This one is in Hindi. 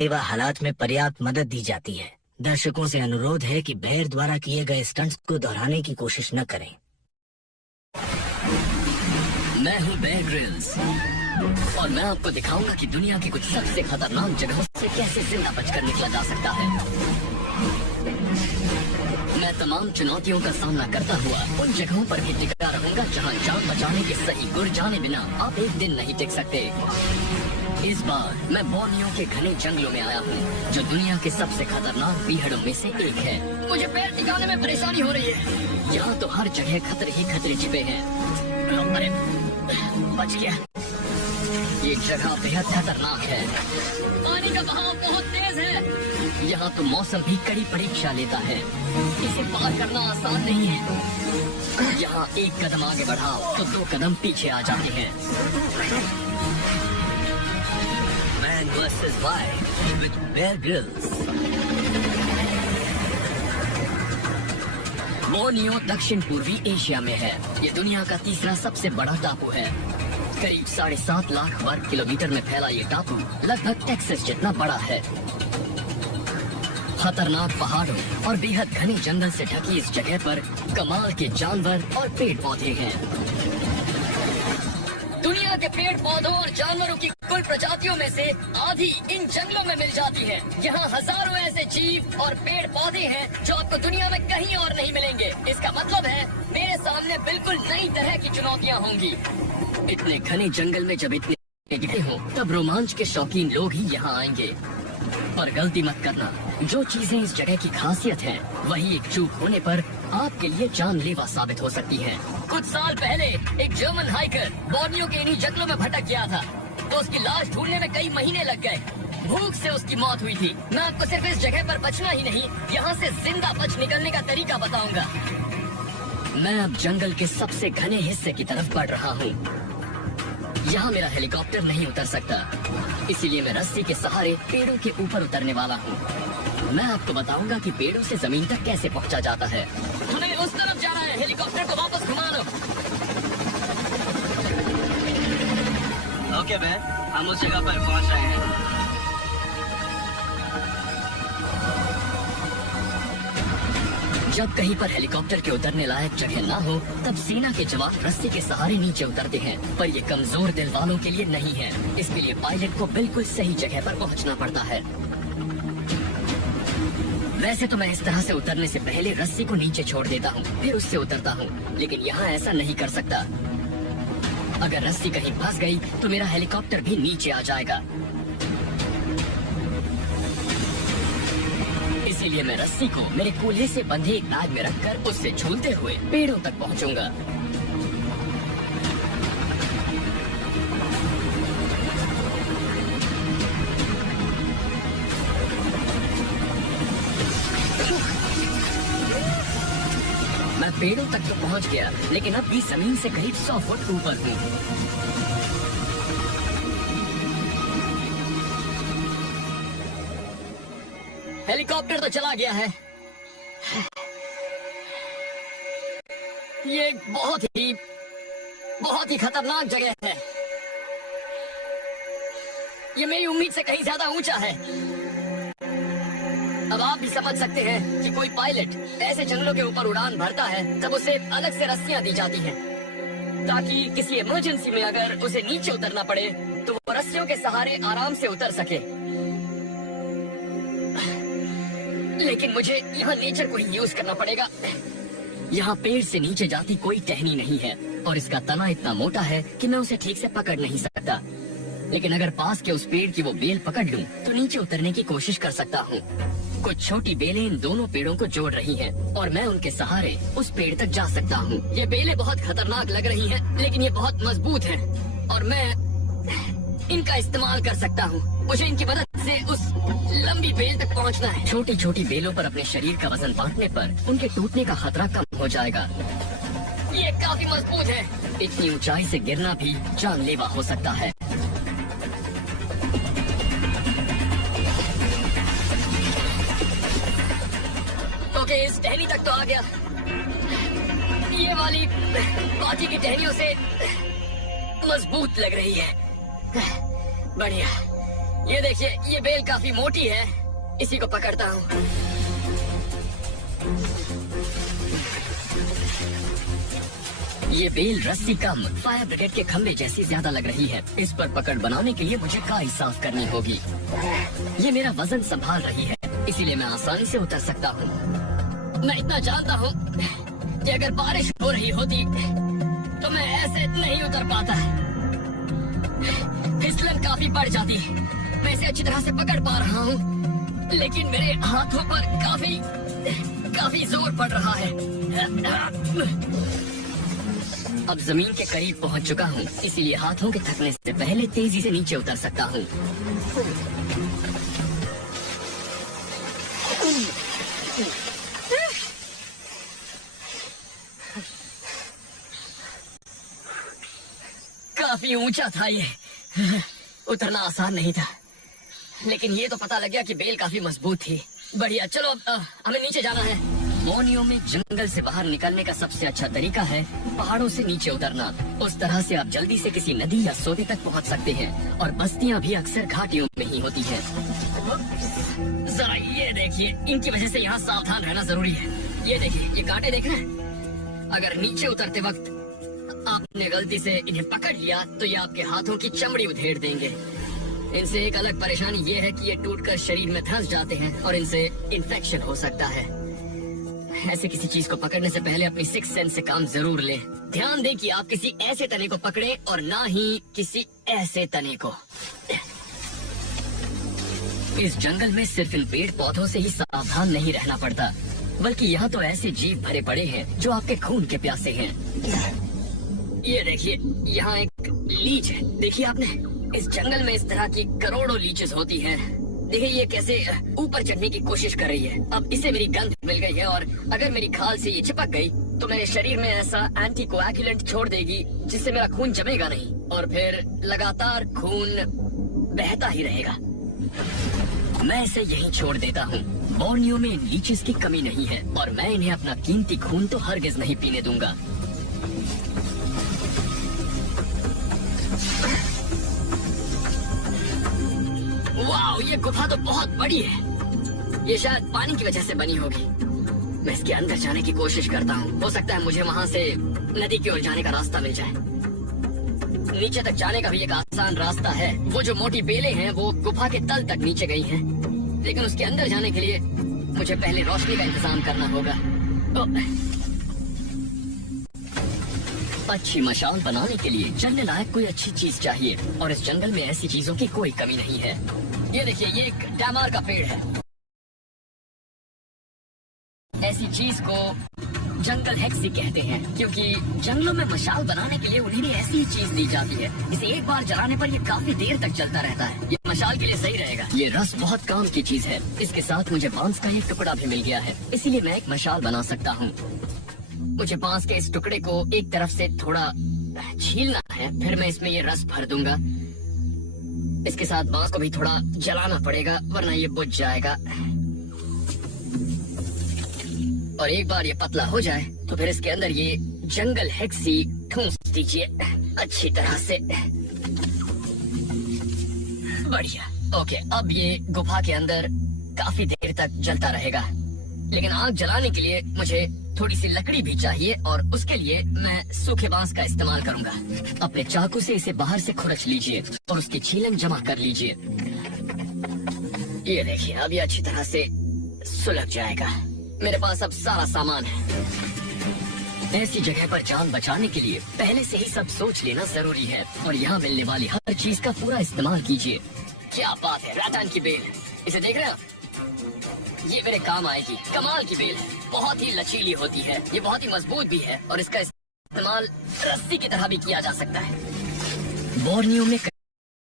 सेवा हालात में पर्याप्त मदद दी जाती है। दर्शकों से अनुरोध है कि बेयर द्वारा किए गए स्टंट्स को दोहराने की कोशिश न करें। मैं हूँ बेयर ग्रिल्स और मैं आपको दिखाऊंगा कि दुनिया की कुछ सबसे खतरनाक जगहों से कैसे जिंदा बचकर निकला जा सकता है। मैं तमाम चुनौतियों का सामना करता हुआ उन जगहों पर भी टिका रहूंगा जहाँ जान बचाने के सही गुर जाने बिना आप एक दिन नहीं टिक सकते। इस बार मैं बोर्नियो के घने जंगलों में आया हूँ, जो दुनिया के सबसे खतरनाक पीहड़ों में से एक है। मुझे पैर टिकाने में परेशानी हो रही है। यहाँ तो हर जगह खतरे ही खतरे छिपे हैं। अरे बच गया। ये जगह बेहद खतरनाक है। पानी का बहाव बहुत तेज है। यहाँ तो मौसम भी कड़ी परीक्षा लेता है। इसे पार करना आसान नहीं है। यहाँ एक कदम आगे बढ़ाओ तो 2 कदम पीछे आ जाते हैं। Man vs. Wild with Bear Grylls। Borneo दक्षिण पूर्वी एशिया में है। ये दुनिया का तीसरा सबसे बड़ा टापू है। करीब 7.5 लाख वर्ग किलोमीटर में फैला ये टापू लगभग टेक्सास जितना बड़ा है। खतरनाक पहाड़ों और बेहद घने जंगल से ढकी इस जगह पर कमाल के जानवर और पेड़ पौधे हैं। दुनिया के पेड़ पौधों और जानवरों की कुल प्रजातियों में से आधी इन जंगलों में मिल जाती है। यहाँ हजारों ऐसे जीव और पेड़ पौधे हैं जो आपको दुनिया में कहीं और नहीं मिलेंगे। इसका मतलब है मेरे सामने बिल्कुल नई तरह की चुनौतियाँ होंगी। इतने घने जंगल में जब इतने गिरे हो तब रोमांच के शौकीन लोग ही यहाँ आएंगे। पर गलती मत करना, जो चीजें इस जगह की खासियत है वही एक चूक होने पर आपके लिए जानलेवा साबित हो सकती है। कुछ साल पहले एक जर्मन हाइकर बोर्नियो के इन्हीं जंगलों में भटक गया था, तो उसकी लाश ढूंढने में कई महीने लग गए। भूख से उसकी मौत हुई थी। मैं आपको सिर्फ इस जगह पर बचना ही नहीं, यहाँ से जिंदा बच निकलने का तरीका बताऊंगा। मैं अब जंगल के सबसे घने हिस्से की तरफ बढ़ रहा हूँ। यहाँ मेरा हेलीकॉप्टर नहीं उतर सकता, इसीलिए मैं रस्सी के सहारे पेड़ों के ऊपर उतरने वाला हूँ। मैं आपको बताऊंगा कि पेड़ों से जमीन तक कैसे पहुँचा जाता है। हमें उस तरफ जाना है, हेलीकॉप्टर को वापस घुमा लो। ओके बैन, हम उस जगह पर पहुँच रहे हैं। जब कहीं पर हेलीकॉप्टर के उतरने लायक जगह ना हो तब सेना के जवान रस्सी के सहारे नीचे उतरते हैं, पर ये कमजोर दिल वालों के लिए नहीं है। इसके लिए पायलट को बिल्कुल सही जगह पर पहुंचना पड़ता है। वैसे तो मैं इस तरह से उतरने से पहले रस्सी को नीचे छोड़ देता हूँ, फिर उससे उतरता हूँ, लेकिन यहाँ ऐसा नहीं कर सकता। अगर रस्सी कहीं फंस गई तो मेरा हेलीकॉप्टर भी नीचे आ जाएगा। इसीलिए मैं रस्सी को मेरे कूल्हे से बंधे एक बैग में रखकर उससे झूलते हुए पेड़ों तक पहुंचूंगा। मैं पेड़ों तक तो पहुंच गया, लेकिन अब भी जमीन से करीब 100 फुट ऊपर हूँ। हेलीकॉप्टर तो चला गया है। ये एक बहुत ही खतरनाक जगह है। ये मेरी उम्मीद से कहीं ज्यादा ऊंचा है। अब आप भी समझ सकते हैं कि कोई पायलट ऐसे जंगलों के ऊपर उड़ान भरता है तब उसे अलग से रस्सियां दी जाती हैं, ताकि किसी इमरजेंसी में अगर उसे नीचे उतरना पड़े तो वो रस्सियों के सहारे आराम से उतर सके। लेकिन मुझे यहाँ नेचर को ही यूज करना पड़ेगा। यहाँ पेड़ से नीचे जाती कोई टहनी नहीं है और इसका तना इतना मोटा है कि मैं उसे ठीक से पकड़ नहीं सकता। लेकिन अगर पास के उस पेड़ की वो बेल पकड़ लूं तो नीचे उतरने की कोशिश कर सकता हूँ। कुछ छोटी बेलें इन दोनों पेड़ों को जोड़ रही हैं और मैं उनके सहारे उस पेड़ तक जा सकता हूँ। ये बेलें बहुत खतरनाक लग रही हैं, लेकिन ये बहुत मजबूत हैं और मैं इनका इस्तेमाल कर सकता हूँ। मुझे इनकी मदद से उस लंबी बेल तक पहुँचना है। छोटी छोटी बेलों पर अपने शरीर का वजन बांटने पर उनके टूटने का खतरा कम हो जाएगा। ये काफी मजबूत है। इतनी ऊंचाई से गिरना भी जानलेवा हो सकता है। ओके, इस टहनी तक तो आ गया। ये वाली बाकी की टहनियों से मजबूत लग रही है। बढ़िया, ये देखिए, ये बेल काफी मोटी है, इसी को पकड़ता हूँ। ये बेल रस्सी कम फायर ब्रिगेड के खंभे जैसी ज्यादा लग रही है। इस पर पकड़ बनाने के लिए मुझे काई साफ करनी होगी। ये मेरा वजन संभाल रही है, इसीलिए मैं आसानी से उतर सकता हूँ। मैं इतना जानता हूँ कि अगर बारिश हो रही होती तो मैं ऐसे नहीं उतर पाता। फिसलन काफी बढ़ जाती है। मैं इसे अच्छी तरह से पकड़ पा रहा हूँ, लेकिन मेरे हाथों पर काफी जोर पड़ रहा है। अब जमीन के करीब पहुंच चुका हूँ, इसीलिए हाथों के थकने से पहले तेजी से नीचे उतर सकता हूँ। काफी ऊंचा था ये, उतरना आसान नहीं था, लेकिन ये तो पता लग गया कि बेल काफी मजबूत थी। बढ़िया, चलो अब हमें नीचे जाना है। बोर्नियो में जंगल से बाहर निकलने का सबसे अच्छा तरीका है पहाड़ों से नीचे उतरना। उस तरह से आप जल्दी से किसी नदी या सोते तक पहुंच सकते हैं, और बस्तियां भी अक्सर घाटियों में ही होती हैं। जरा ये देखिए, इनकी वजह से यहाँ सावधान रहना जरूरी है। ये देखिए, ये कांटे देख रहे हैं? अगर नीचे उतरते वक्त आपने गलती से इन्हें पकड़ लिया तो ये आपके हाथों की चमड़ी उधेड़ देंगे। इनसे एक अलग परेशानी ये है कि ये टूटकर शरीर में धंस जाते हैं और इनसे इन्फेक्शन हो सकता है। ऐसे किसी चीज को पकड़ने से पहले अपनी सिक्स सेंस से काम जरूर लें। ध्यान दें कि आप किसी ऐसे तने को पकड़ें और ना ही किसी ऐसे तने को। इस जंगल में सिर्फ इन पेड़ पौधों से ही सावधान नहीं रहना पड़ता, बल्कि यहाँ तो ऐसे जीव भरे पड़े हैं जो आपके खून के प्यासे हैं। ये देखिए, यहाँ एक लीच है, देखिए आपने? इस जंगल में इस तरह की करोड़ों लीचेस होती हैं। देखिए ये कैसे ऊपर चढ़ने की कोशिश कर रही है। अब इसे मेरी गंध मिल गई है, और अगर मेरी खाल से ये चिपक गई तो मेरे शरीर में ऐसा एंटीकोएगुलेंट छोड़ देगी जिससे मेरा खून जमेगा नहीं, और फिर लगातार खून बहता ही रहेगा। मैं इसे यहीं छोड़ देता हूँ। बोर्नियो में इन लीचेस की कमी नहीं है, और मैं इन्हें अपना कीमती खून तो हरगिज नहीं पीने दूंगा। वाह, ये गुफा तो बहुत बड़ी है। ये शायद पानी की वजह से बनी होगी। मैं इसके अंदर जाने की कोशिश करता हूँ। हो सकता है मुझे वहाँ से नदी की ओर जाने का रास्ता मिल जाए। नीचे तक जाने का भी एक आसान रास्ता है। वो जो मोटी बेलें हैं वो गुफा के तल तक नीचे गई हैं, लेकिन उसके अंदर जाने के लिए मुझे पहले रोशनी का इंतजाम करना होगा। अच्छी मशाल बनाने के लिए जलने लायक कोई अच्छी चीज चाहिए, और इस जंगल में ऐसी चीजों की कोई कमी नहीं है। ये देखिए, ये एक डैमार का पेड़ है। ऐसी चीज को जंगल हेक्सी कहते हैं, क्योंकि जंगलों में मशाल बनाने के लिए उन्हें ऐसी चीज दी जाती है। इसे एक बार जलाने पर ये काफी देर तक जलता रहता है। ये मशाल के लिए सही रहेगा। ये रस बहुत काम की चीज है। इसके साथ मुझे बांस का एक टुकड़ा भी मिल गया है, इसीलिए मैं एक मशाल बना सकता हूँ। मुझे बांस के इस टुकड़े को एक तरफ से थोड़ा छीलना है, फिर मैं इसमें ये रस भर दूंगा। इसके साथ बांस को भी थोड़ा जलाना पड़ेगा, वरना ये बुझ जाएगा। और एक बार ये पतला हो जाए तो फिर इसके अंदर ये जंगल हेक्सी ठूंस दीजिए अच्छी तरह से। बढ़िया, ओके। अब ये गुफा के अंदर काफी देर तक जलता रहेगा, लेकिन आग जलाने के लिए मुझे थोड़ी सी लकड़ी भी चाहिए, और उसके लिए मैं सूखे बांस का इस्तेमाल करूंगा। अपने चाकू से इसे बाहर से खुरच लीजिए और उसकी छीलन जमा कर लीजिए। ये देखिए, अब ये अच्छी तरह से सुलग जाएगा। मेरे पास अब सारा सामान है। ऐसी जगह पर जान बचाने के लिए पहले से ही सब सोच लेना जरूरी है, और यहाँ मिलने वाली हर चीज का पूरा इस्तेमाल कीजिए। क्या बात है, रातान की बेल, इसे देख रहे हैं? ये मेरे काम आएगी। कमाल की बेल है, बहुत ही लचीली होती है, ये बहुत ही मजबूत भी है, और इसका इस्तेमाल रस्सी की तरह भी किया जा सकता है। बोर्नियो में